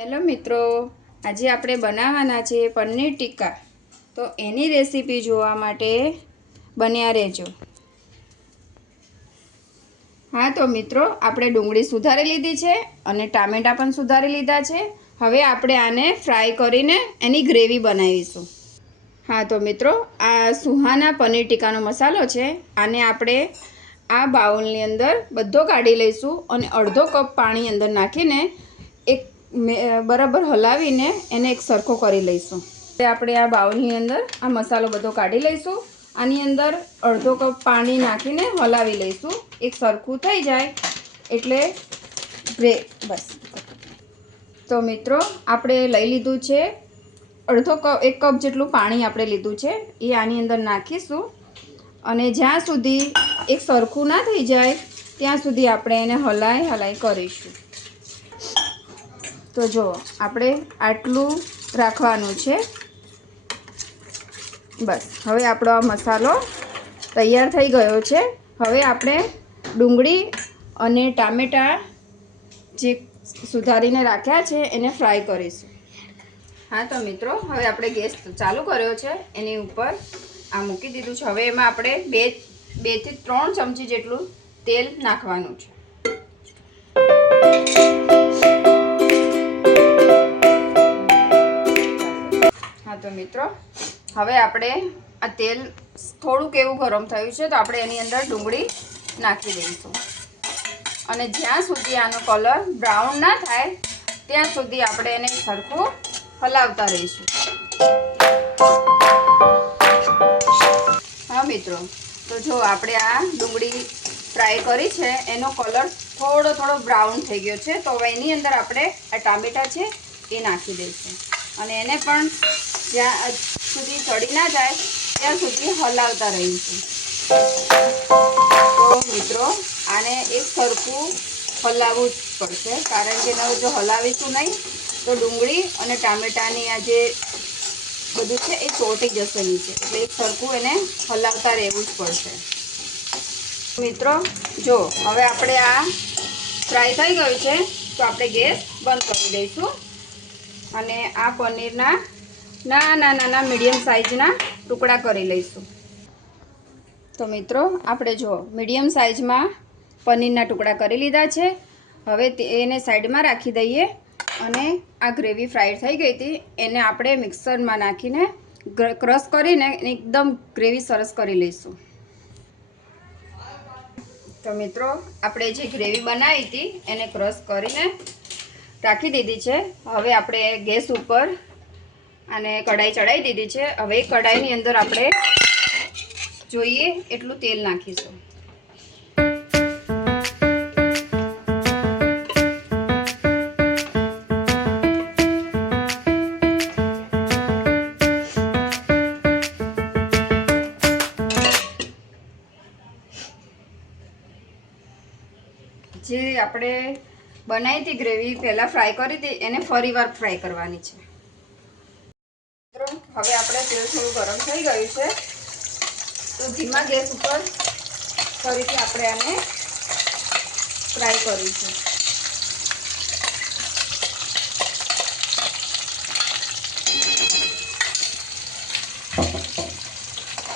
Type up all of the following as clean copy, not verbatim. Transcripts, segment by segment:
Hello મિત્રો, આજે આપણે બનાવવાના છે પનીર ટિક્કા। તો એની રેસીપી જોવા માટે બન્યા રહેજો। હા તો મિત્રો, આપણે ડુંગળી સુધારી લીધી છે અને ટામેટાં પણ સુધારી લીધા છે। હવે આપણે આને ફ્રાય કરીને એની ગ્રેવી બનાવીશું। હા તો મિત્રો, આ સુહાના પનીર ટિક્કાનો મસાલો છે। આને આપણે આ બાઉલની અંદર બધો કાઢી લઈશું અને અડધો કપ પાણી અંદર નાખીને એક બરાબર હલાવીને એને એક સરખો કરી લઈશું। આપણે આ બાઉલની અંદર આ મસાલો બધો કાઢી લઈશું। આની અંદર અડધો કપ પાણી નાખીને હલાવી લઈશું। એક સરખું થઈ જાય એટલે બસ। તો મિત્રો, આપણે લઈ લીધું છે એક કપ જેટલું પાણી આપણે લીધું છે, એ આની અંદર નાખીશું અને જ્યાં સુધી એક સરખું ના થઈ જાય ત્યાં સુધી આપણે એને હલાઈ કરીશું। તો જો આપણે આટલું રાખવાનું છે બસ। હવે આપણો આ મસાલો તૈયાર થઈ ગયો છે। હવે આપણે ડુંગળી અને ટામેટાં જે સુધારીને રાખ્યા છે એને ફ્રાય કરીશું। હા તો મિત્રો, હવે આપણે ગેસ ચાલુ કર્યો છે, એની ઉપર આ મૂકી દીધું છે। હવે એમાં આપણે 2 થી 3 ચમચી જેટલું તેલ નાખવાનું છે। હા તો મિત્રો, હવે આપણે આ તેલ થોડુંક એવું ગરમ થયું છે, તો આપણે એની અંદર ડુંગળી નાખી દઈશું અને જ્યાં સુધી આનો કલર બ્રાઉન ના થાય ત્યાં સુધી આપણે એને સરખું હલાવતા રહીશું। હા મિત્રો, તો જો આપણે આ ડુંગળી ફ્રાય કરી છે, એનો કલર થોડો બ્રાઉન થઈ ગયો છે। તો હવે એની અંદર આપણે આ ટામેટાં છે એ નાખી દઈશું અને એને પણ જ્યાં સુધી ચડી ના જાય ત્યાં સુધી હલાવતા રહીશું। તો મિત્રો, આને એક સરખું હલાવવું જ પડશે, કારણ કે જો હલાવીશું નહીં તો ડુંગળી અને ટામેટાની આ જે બધું છે એ ચોંટી જશે નીચે, એટલે એક સરખું એને હલાવતા રહેવું જ પડશે। મિત્રો જો હવે આપણે આ ફ્રાય થઈ ગયું છે, તો આપણે ગેસ બંધ કરી દઈશું અને આ પનીરના નાના મીડિયમ સાઇઝના ટુકડા કરી લઈશું। તો મિત્રો, આપણે જો મીડિયમ સાઇઝમાં પનીરના ટુકડા કરી લીધા છે। હવે એને સાઈડમાં રાખી દઈએ અને આ ગ્રેવી ફ્રાય થઈ ગઈ હતી એને આપણે મિક્સરમાં નાખીને ક્રશ કરીને એકદમ ગ્રેવી સરસ કરી લઈશું। તો મિત્રો, આપણે જે ગ્રેવી બનાવી હતી એને ક્રશ કરીને રાખી દીધી છે। હવે આપણે ગેસ ઉપર આને કઢાઈ ચડાવી દીધી છે। હવે કઢાઈની અંદર આપણે જોઈએ એટલું તેલ નાખીશું। જે આપણે બનાવી હતી ગ્રેવી પહેલાં ફ્રાય કરી હતી એને ફરીવાર ફ્રાય કરવાની છે। હવે આપણે તેલ થોડું ગરમ થઈ ગયું છે, તો ધીમા ગેસ ઉપર ફરીથી આપણે આને ફ્રાય કરીશું।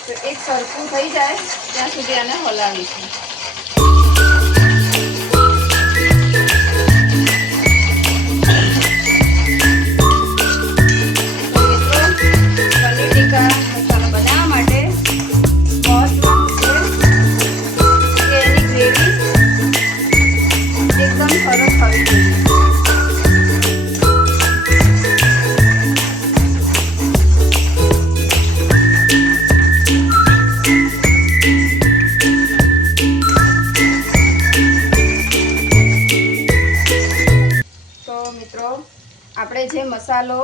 તો એક સરખું થઈ જાય ત્યાં સુધી આને હલાવીશું। આપણે જે મસાલો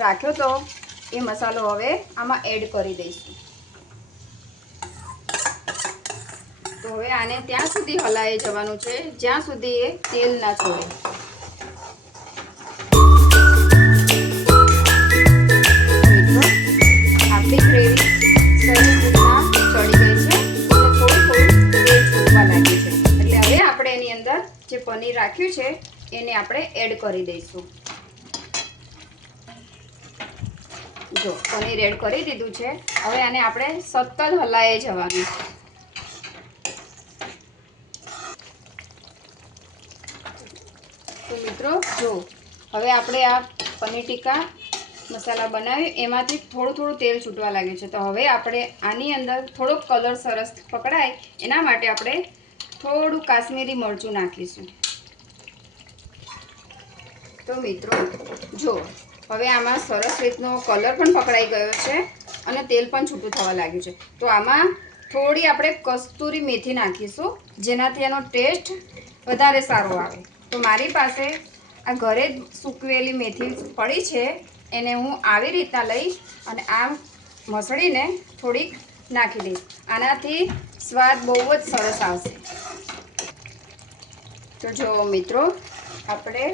રાખ્યો તો એ મસાલો હવે આમાં એડ કરી દઈશું। તો હવે આને ત્યાં સુધી હલાવી જવાનું છે જ્યાં સુધી એ તેલ ના છોડે। આપણી ગ્રેવી સરસ રીતના ચડી ગઈ છે અને થોડું તેલ છૂટવા લાગ્યું છે, એટલે હવે આપણે એની અંદર જે પનીર રાખ્યું છે એને આપણે એડ કરી દઈશું. જો પનીર એડ કરી દીધું છે. હવે આને આપણે સતત હલાવી જવાનું. તો મિત્રો જો હવે આપણે આ પનીર ટીકા મસાલા બનાવ્યું એમાંથી થોડું તેલ છૂટવા લાગ્યું છે. તો હવે આપણે આની અંદર થોડોક કલર સરસ પકડાય એના માટે આપણે થોડું કાશ્મીરી મરચું નાખીશું. તો મિત્રો જો હવે આમાં સરસ રીતનો કલર પણ પકડાઈ ગયો છે અને તેલ પણ છૂટું થવા લાગ્યું છે. તો આમાં થોડી આપણે કસ્તુરી મેથી નાખીશું, જેનાથી એનો ટેસ્ટ વધારે સારો આવે. તો મારી પાસે આ ઘરે જ સૂકવેલી મેથી પડી છે, એને હું આવી રીતના લઈ અને આમ મસળીને થોડીક નાખી દઈશ. આનાથી સ્વાદ બહુ જ સરસ આવશે. તો જો મિત્રો આપણે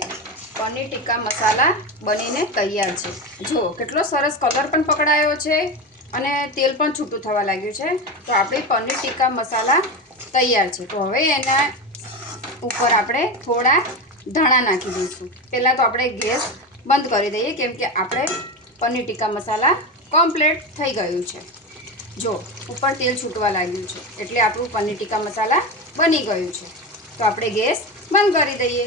પનીર ટીકા મસાલા બનીને તૈયાર છે. જો કેટલો સરસ કલર પણ પકડાયો છે અને તેલ પણ છૂટું થવા લાગ્યું છે. તો આપણી પનીર ટીકા મસાલા તૈયાર છે. તો હવે એના ઉપર આપણે થોડા ધાણા નાખી દઈશું. પહેલાં તો આપણે ગેસ બંધ કરી દઈએ, કેમ કે આપણે પનીર ટીકા મસાલા કમ્પ્લીટ થઈ ગયું છે. જો ઉપર તેલ છૂટવા લાગ્યું છે એટલે આપણું પનીર ટીકા મસાલા બની ગયું છે. તો આપણે ગેસ બંધ કરી દઈએ.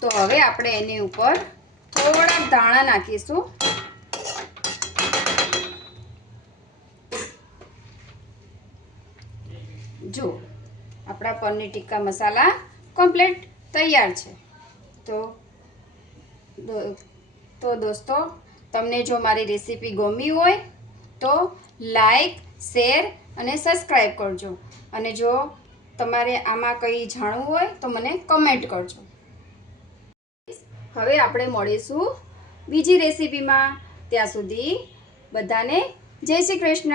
તો હવે આપણે એની ઉપર થોડા ધાણા નાખીશું. જો આપણા પનીર ટીકા મસાલા કમ્પ્લીટ તૈયાર છે. તો દોસ્તો તમને જો મારી રેસીપી ગમી હોય તો લાઈક, શેર અને સબસ્ક્રાઈબ કરજો. અને જો તમારે આમાં કંઈ જાણવું હોય તો મને કમેન્ટ કરજો. હવે આપણે મળીશું બીજી રેસીપીમાં. ત્યાં સુધી બધાને જય શ્રી કૃષ્ણ.